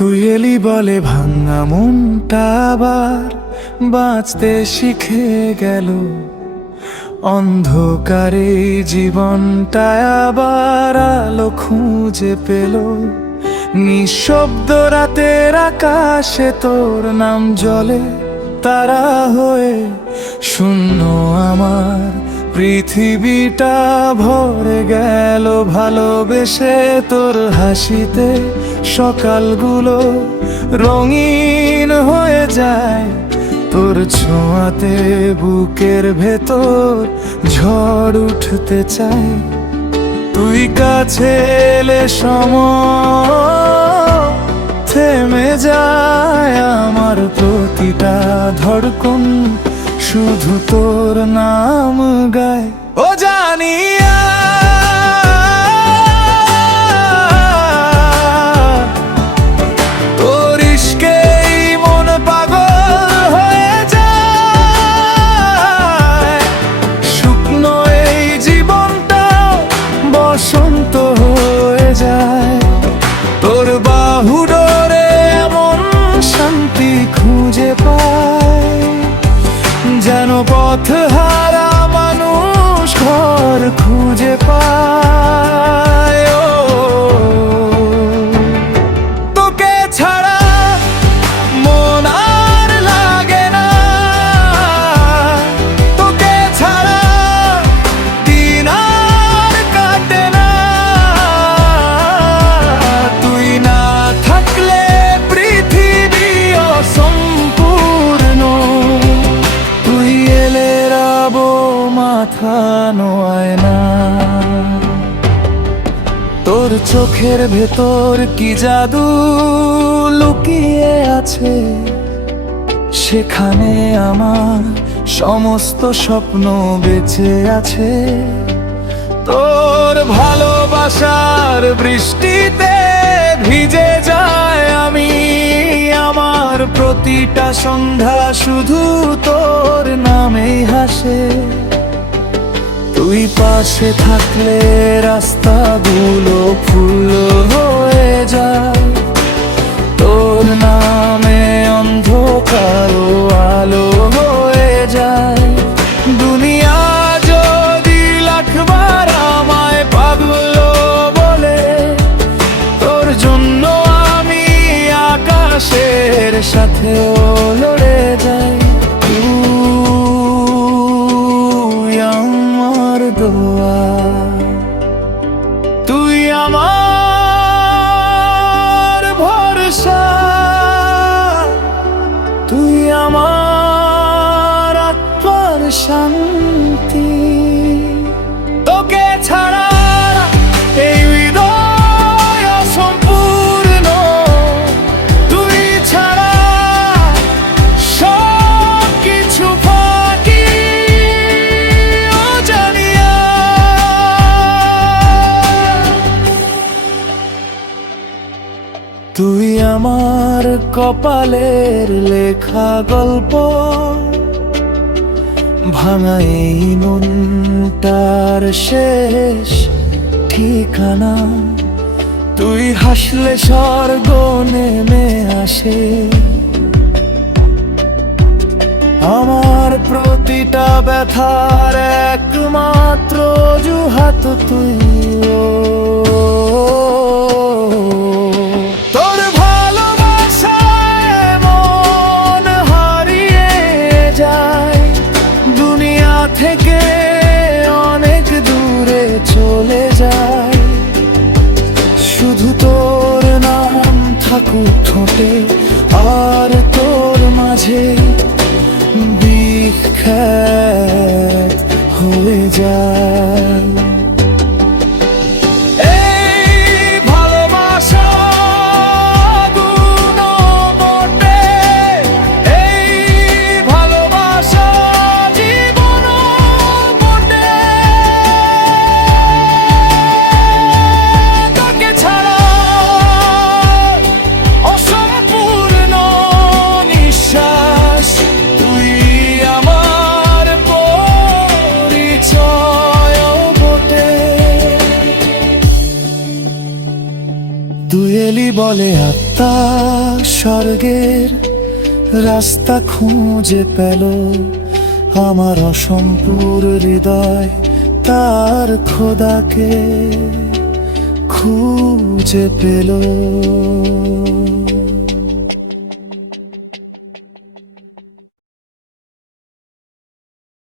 তুই এলি বলে ভাঙা মনটা আবার বাঁচতে শিখে গেল। অন্ধকারে জীবনটা আবার আলো খুঁজে পেল। নিঃশব্দ রাতের আকাশে তোর নাম জ্বলে তারা হয়ে। শূন্য আমার পৃথিবীটা ভরে গেল ভালোবেসে তোর হাসিতে। সকালগুলো রঙিন হয়ে যায় তোর ছোঁয়াতে। বুকের ভেতর ঝড় উঠতে চায়। তুই কাছে এলে সময় থেমে যায় আমার প্রতিটা ধড়কন। শুধু তোর নাম গায় ও জানিয়া। তোর ইশকেই মন পাগল হয়ে যায়। শুকনো এই জীবনটাও বসন্ত হয়ে যায়। তোর বাহু ডোরে এমন শান্তি খুঁজে পায় যেন পথ হারা মানুষ ঘর খুঁজে পায়। ও তোকে ছাড়া মন আর লাগে না। তোকে ছাড়া দিন আর কাটে না। তুই না থাকলে পৃথিবী অসম্পূর্ণ। তুই এলে রব মাথা নোয় না। তোর চোখের ভেতর কি জাদু লুকিয়ে আছে। সেখানে আমার সমস্ত স্বপ্ন বেঁচে আছে। তোর ভালোবাসার বৃষ্টিতে ভিজে যায় আমি। আমার প্রতিটা সন্ধ্যা শুধু তোর নামেই হাসে। তুই পাশে থাকলে রাস্তাগুলো ফুল হয়ে যায়। তোর নামে অন্ধকার আলো হয়ে যায়। দুনিয়া যদি লাখবার আমায় পাগল বলে, তোর জন্য আমি আকাশের সাথেও লড়ে যাই। তুই আমার দোয়া, তুই আমার ভরসা, তুই আমার আত্মার শান্তি। তোকে ছাড়া এই হৃদয় অসম্পূর্ণ। তুই ছাড়া সব কিছু ফাঁকি। ও জানিয়া তুই আমার কপালের লেখা গল্প। ভাঙা এই মনটার শেষ ঠিকানা। তুই হাসলে স্বর্গ নেমে আসে। আমার প্রতিটা ব্যথার একমাত্র অজুহাত তুই। তোর ভালোবাসায় মন হারিয়ে যায়। দুনিয়া থেকে অনেক দূরে চলে যায়। শুধু তোর নাম থাকুক ঠোঁটে, আর তোর মাঝে বিখ্যাত হয়ে যায়। অসম্পূর্ণ দুয়েলি বলে আত্মা স্বর্গের রাস্তা খুঁজে পেল, আমার অসম্পূর হৃদয় তার খোদাকে খুঁজে পেল।